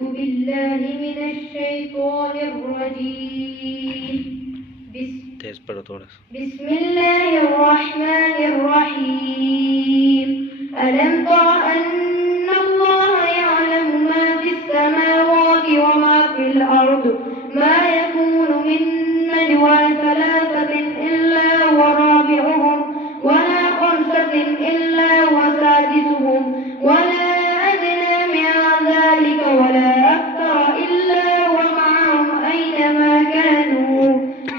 بالله من الشيطان الرجيم. بسم الله الرحمن الرحيم. ألم تر أن الله يعلم ما في السماوات وما في الأرض؟ ما يكون من نجوى ثلاثة إلا هو رابعهم ولا خمسة إلا هو سادسهم ولا أدنى من ذلك ولا أكثر إلا هو معهم أينما كانوا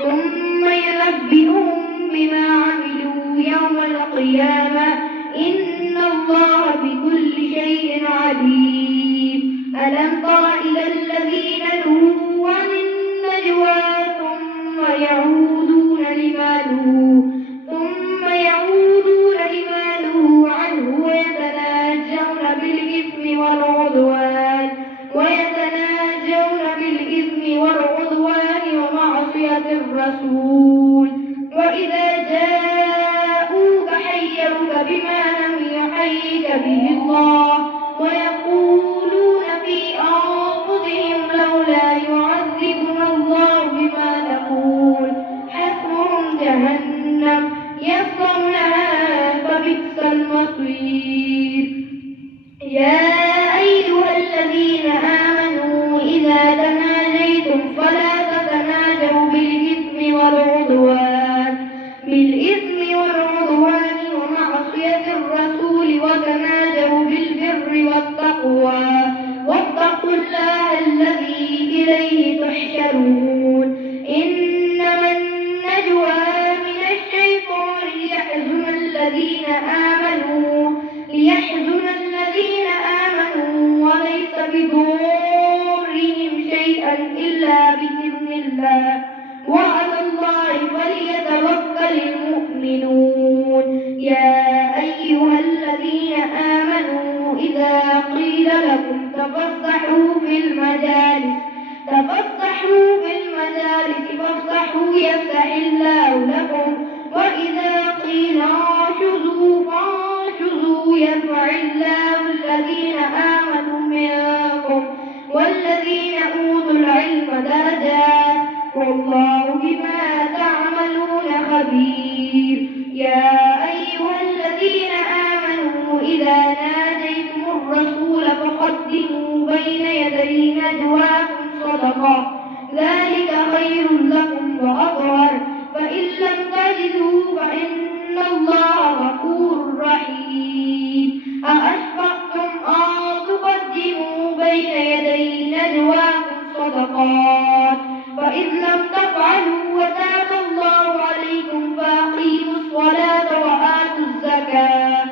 ثم ينبئهم بما عملوا يوم القيامة إن الله بكل شيء عليم. ألم تر إلى الذين نهوا عن النجوى ثم يعودون لما نهوا عنه ويتناجون بالإثم والعدوان ومعصية الرسول وإذا جاءوك حيوك بما لم يحيك به الله ويقولون في أنفسهم لولا يعذبنا الله بما نقول حسبهم جهنم يصلونها فبئس المصير. يا أيها الذين آمنوا إذا تناجيتم فلا تتناجوا بالإثم والعدوان ومعصية الرسول وتناجوا بالبر والتقوى واتقوا الله الذي إليه تحشرون. إنما النجوى من الشيطان ليحزن الذين آمنوا وليس بضارهم شيئا إلا بإذن الله وعلى الله فليتوكل المؤمنون. يا أيها الذين آمنوا إذا قيل لكم تفسحوا في المجالس فافسحوا يفسح الله لكم وإذا قيل انشزوا فانشزوا يرفع الله الذين آمنوا منكم والذين أوتوا العلم درجات والله بما تعملون خبير. يا أيها الذين آمنوا إذا ناجيتم الرسول فقدموا بين يدي نجواكم صدقة ذلك خير لكم وأطهر فإن لم تجدوا فإن الله غفور رحيم. أأشفقتم أن تقدموا بين يدي نجواكم صدقات فإذ لم تفعلوا وتاب الله عليكم فأقيموا الصلاة وآتوا الزكاة